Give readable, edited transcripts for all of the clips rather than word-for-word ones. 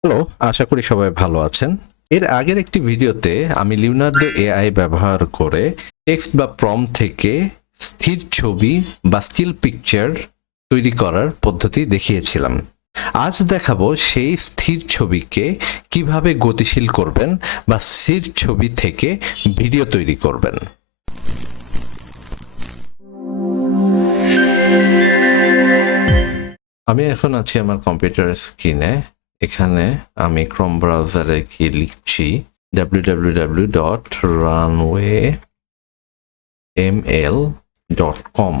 Hello, আশা করি সবাই ভালো আছেন। এর আগের একটি ভিডিওতে আমি লিওনার্দো এআই ব্যবহার করে টেক্সট বা প্রম্পট থেকে স্থির ছবি বা স্টিল পিকচার তৈরি করার পদ্ধতি দেখিয়েছিলাম। আজ দেখাবো সেই স্থির ছবিকে কিভাবে গতিশীল করবেন বা স্থির ছবি থেকে ভিডিও তৈরি করবেন। আমি এখন আছি আমার কম্পিউটারের স্ক্রিনে। এখানে আমি ক্রোম ব্রাউজারে গিয়ে লিখছি www.runwayml.com।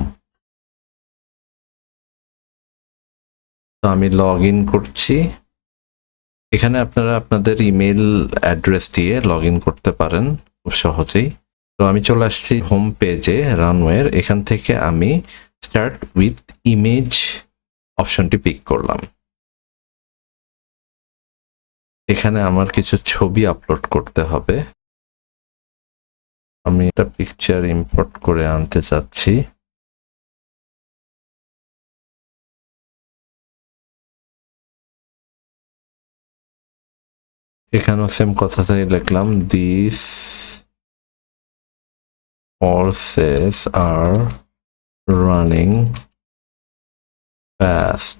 তো আমি লগ ইন করছি। এখানে আপনারা আপনাদের ইমেল অ্যাড্রেস দিয়ে লগ ইন করতে পারেন খুব সহজেই। তো আমি চলে আসছি হোম পেজে রানওয়ের। এখান থেকে আমি স্টার্ট উইথ ইমেজ অপশনটি পিক করলাম। এখানে আমার কিছু ছবি আপলোড করতে হবে। আমি একটা পিকচার ইম্পোর্ট করে আনতে চাচ্ছি। এখানেও সেম কথাটাই লিখলাম, this horses are running fast.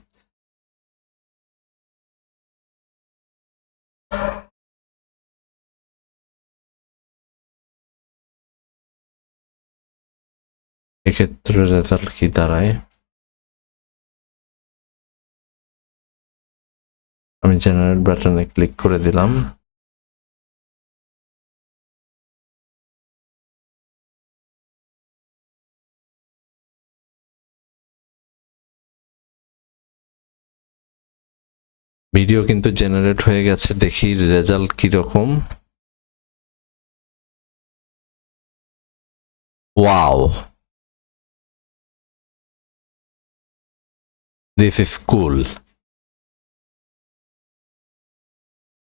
এক্ষেত্রে রেজাল্ট কি দাঁড়ায়? আমি জেনারেট বাটনে ক্লিক করে দিলাম। ভিডিও কিন্তু জেনারেট হয়ে গেছে, দেখি রেজাল্ট কিরকম। Wow, this is cool.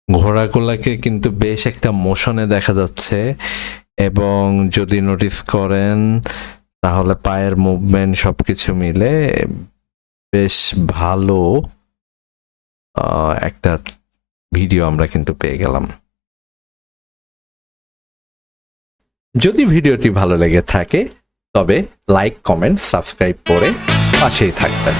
ঘোড়াগুলাকে কিন্তু বেশ একটা মোশনে দেখা যাচ্ছে, এবং যদি নোটিস করেন তাহলে পায়ের মুভমেন্ট সবকিছু মিলে বেশ ভালো একটা ভিডিও আমরা কিন্তু পেয়ে গেলাম। যদি ভিডিওটি ভালো লেগে থাকে তবে লাইক, কমেন্ট, সাবস্ক্রাইব করে পাশেই থাকবেন।